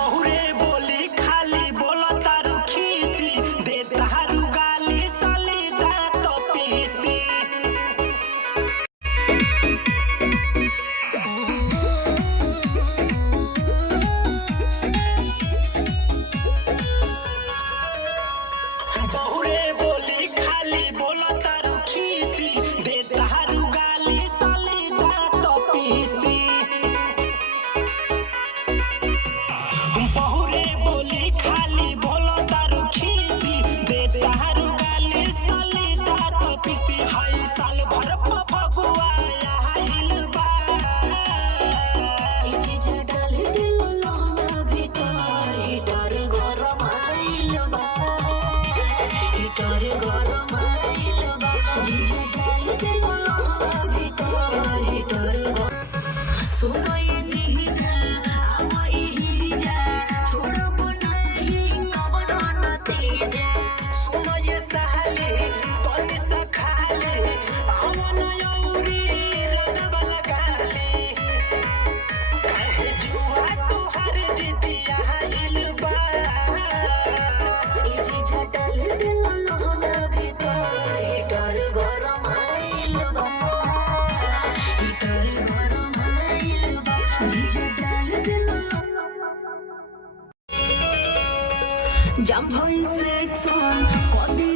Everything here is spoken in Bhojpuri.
बहुरे बोली खाली बोला तारू खीसी दे तारू गाली साली दांत पीसी बहुरे बोली खाली बोला तारू खीसी दे तारू गाली साली दांत पीसी बहुरे बोली खाली बोलो तारू खीसी दे तारू गाली साली दांत पीसी हाय साल भर फगुआ आइल बा ई चीज डाल दिल लहंगा भीतर डर गरम आइल बा डर गरम आइल बा चीज डाल दिल लहंगा भीतर डर सुनो ये जीजा आवा ई हिजा छोड़ब नहीं कबर नतीजा सुनो ये साले तनी सा खाले आवन यौरी रंगवा लगाले काहे जुआ तोहर जितिया आइल बा ई चीज डाल दिल लहंगा भीतर डर गरम आइल बा डर गरम आइल बा चीज डाल दिल जंप होई सेक्शन कदी